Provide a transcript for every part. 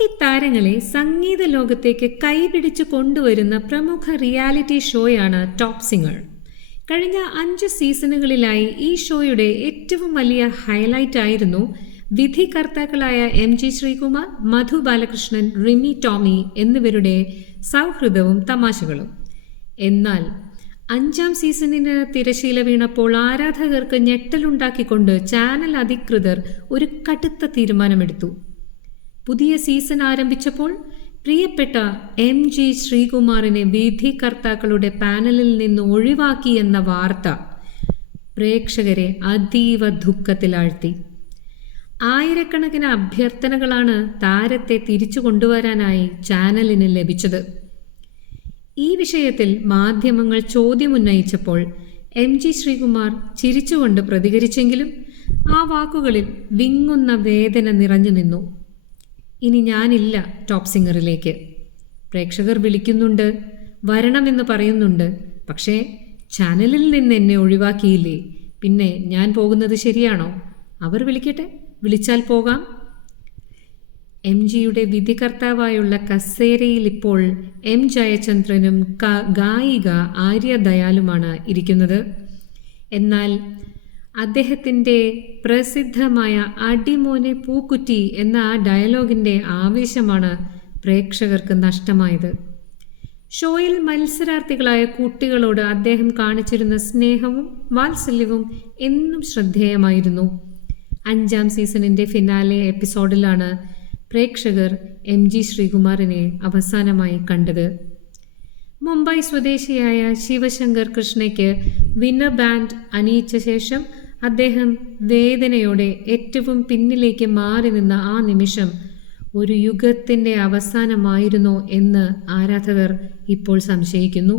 കുട്ടിത്താരങ്ങളെ സംഗീത ലോകത്തേക്ക് കൈപിടിച്ച് കൊണ്ടുവരുന്ന പ്രമുഖ റിയാലിറ്റി ഷോയാണ് ടോപ്പ് സിംഗർ. കഴിഞ്ഞ അഞ്ച് സീസണുകളിലായി ഈ ഷോയുടെ ഏറ്റവും വലിയ ഹൈലൈറ്റ് ആയിരുന്നു വിധികർത്താക്കളായ എം ജി ശ്രീകുമാർ മധു ബാലകൃഷ്ണൻ റിമി ടോമി എന്നിവരുടെ സൗഹൃദവും തമാശകളും. എന്നാൽ അഞ്ചാം സീസണിന് തിരശീല വീണപ്പോൾ ആരാധകർക്ക് ഞെട്ടലുണ്ടാക്കിക്കൊണ്ട് ചാനൽ അധികൃതർ ഒരു കടുത്ത തീരുമാനമെടുത്തു. പുതിയ സീസൺ ആരംഭിച്ചപ്പോൾ പ്രിയപ്പെട്ട എം ജി ശ്രീകുമാറിനെ വിധികർത്താക്കളുടെ പാനലിൽ നിന്ന് ഒഴിവാക്കി എന്ന വാർത്ത പ്രേക്ഷകരെ അതീവ ദുഃഖത്തിലാഴ്ത്തി. ആയിരക്കണക്കിന് അഭ്യർത്ഥനകളാണ് താരത്തെ തിരിച്ചു കൊണ്ടുവരാനായി ചാനലിന് ലഭിച്ചത്. ഈ വിഷയത്തിൽ മാധ്യമങ്ങൾ ചോദ്യമുന്നയിച്ചപ്പോൾ എം ജി ശ്രീകുമാർ ചിരിച്ചുകൊണ്ട് പ്രതികരിച്ചെങ്കിലും ആ വാക്കുകളിൽ വിങ്ങുന്ന വേദന നിറഞ്ഞു നിന്നു. ഇനി ഞാനില്ല ടോപ്പ് സിംഗറിലേക്ക്. പ്രേക്ഷകർ വിളിക്കുന്നുണ്ട് വരണമെന്ന് പറയുന്നുണ്ട് പക്ഷേ ചാനലിൽ നിന്ന് എന്നെ ഒഴിവാക്കിയില്ലേ? പിന്നെ ഞാൻ പോകുന്നത് ശരിയാണോ? അവർ വിളിക്കട്ടെ വിളിച്ചാൽ പോകാം. എം ജിയുടെ വിധികർത്താവായുള്ള കസേരയിൽ ഇപ്പോൾ എം ജയചന്ദ്രനും ഗായിക ആര്യ ദയാലുമാണ് ഇരിക്കുന്നത്. എന്നാൽ അദ്ദേഹത്തിന്റെ പ്രസിദ്ധമായ അടിമോനെ പൂക്കുറ്റി എന്ന ആ ഡയലോഗിന്റെ ആവേശമാണ് പ്രേക്ഷകർക്ക് നഷ്ടമായത്. ഷോയിൽ മത്സരാർത്ഥികളായ കുട്ടികളോട് അദ്ദേഹം കാണിച്ചിരുന്ന സ്നേഹവും വാത്സല്യവും എന്നും ശ്രദ്ധേയമായിരുന്നു. അഞ്ചാം സീസണിന്റെ ഫിനാലെ എപ്പിസോഡിലാണ് പ്രേക്ഷകർ എം ജി ശ്രീകുമാറിനെ അവസാനമായി കണ്ടത്. മുംബൈ സ്വദേശിയായ ശിവശങ്കർ കൃഷ്ണയ്ക്ക് വിന്നർ ബാൻഡ് അണിയിച്ച ശേഷം അദ്ദേഹം വേദനയോടെ ഏറ്റവും പിന്നിലേക്ക് മാറി നിന്ന ആ നിമിഷം ഒരു യുഗത്തിന്റെ അവസാനമായിരുന്നോ എന്ന് ആരാധകർ ഇപ്പോൾ സംശയിക്കുന്നു.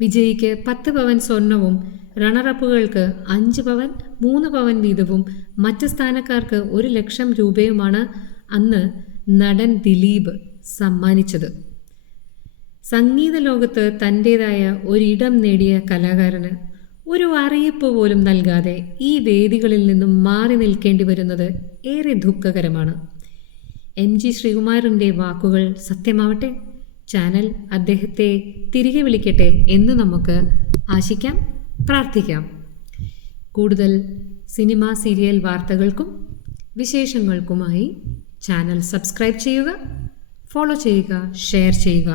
വിജയിക്ക് പത്ത് പവൻ സ്വർണവും റണറപ്പുകൾക്ക് അഞ്ച് പവൻ മൂന്ന് പവൻ വീതവും മറ്റ് സ്ഥാനക്കാർക്ക് ഒരു ലക്ഷം രൂപയുമാണ് അന്ന് നടൻ ദിലീപ് സമ്മാനിച്ചത്. സംഗീത ലോകത്ത് തന്റേതായ ഒരിടം നേടിയ കലാകാരന് ഒരു അറിയിപ്പ് പോലും നൽകാതെ ഈ വേദികളിൽ നിന്നും മാറി നിൽക്കേണ്ടി വരുന്നത് ഏറെ ദുഃഖകരമാണ്. എം ജി ശ്രീകുമാറിന്റെ വാക്കുകൾ സത്യമാവട്ടെ? ചാനൽ അദ്ദേഹത്തെ തിരികെ വിളിക്കട്ടെ എന്ന് നമുക്ക് ആശിക്കാം പ്രാർത്ഥിക്കാം. കൂടുതൽ സിനിമ സീരിയൽ വാർത്തകൾക്കും വിശേഷങ്ങൾക്കുമായി ചാനൽ സബ്സ്ക്രൈബ് ചെയ്യുക ഫോളോ ചെയ്യുക ഷെയർ ചെയ്യുക.